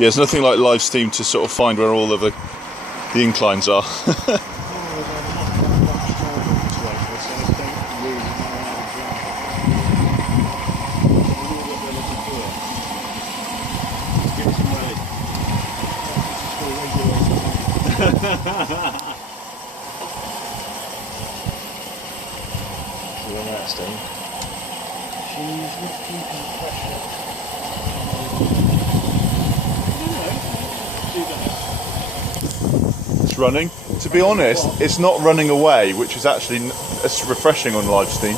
there's nothing like live steam to sort of find where all of the inclines are. She's not keeping pressure. It's running. To be honest, it's not running away, which is actually it's refreshing on live steam.